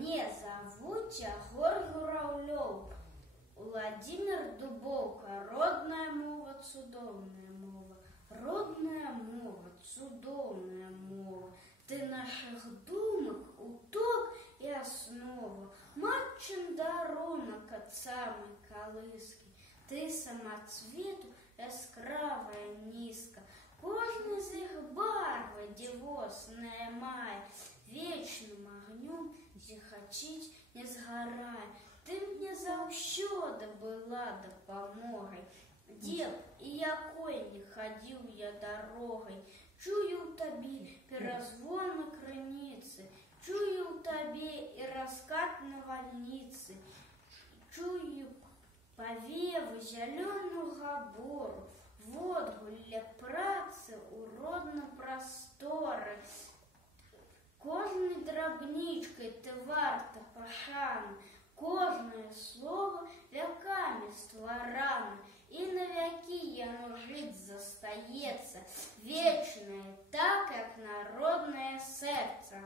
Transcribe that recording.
Мяне завуць Ягор Гураўлёў, Владимир Дубоўка. Родная мова, цудоўная мова, родная мова, цудоўная мова. Ты наших думак, уток і аснова, матчын дарунак ад самай калыскі. Ты самацвету яскравая нізка, кожны з іх барва дзівосная мае, вечным агнём зіхачыць не згарае. Ты мне заўсёды была дапамогай, дзе і якой не хадзіў я дарогай. Чую ў табе перазвон крыніцы, чую ў табе і раскат навальніцы, чую павеву зялёнага бору, водгулля працы ў родным прасторы. Кожнай драбнічкай ты варта пашаны, кожнае слово вякамі стварана, і навякі яно жыць застаецца, вечнае, так як народнае сэрца.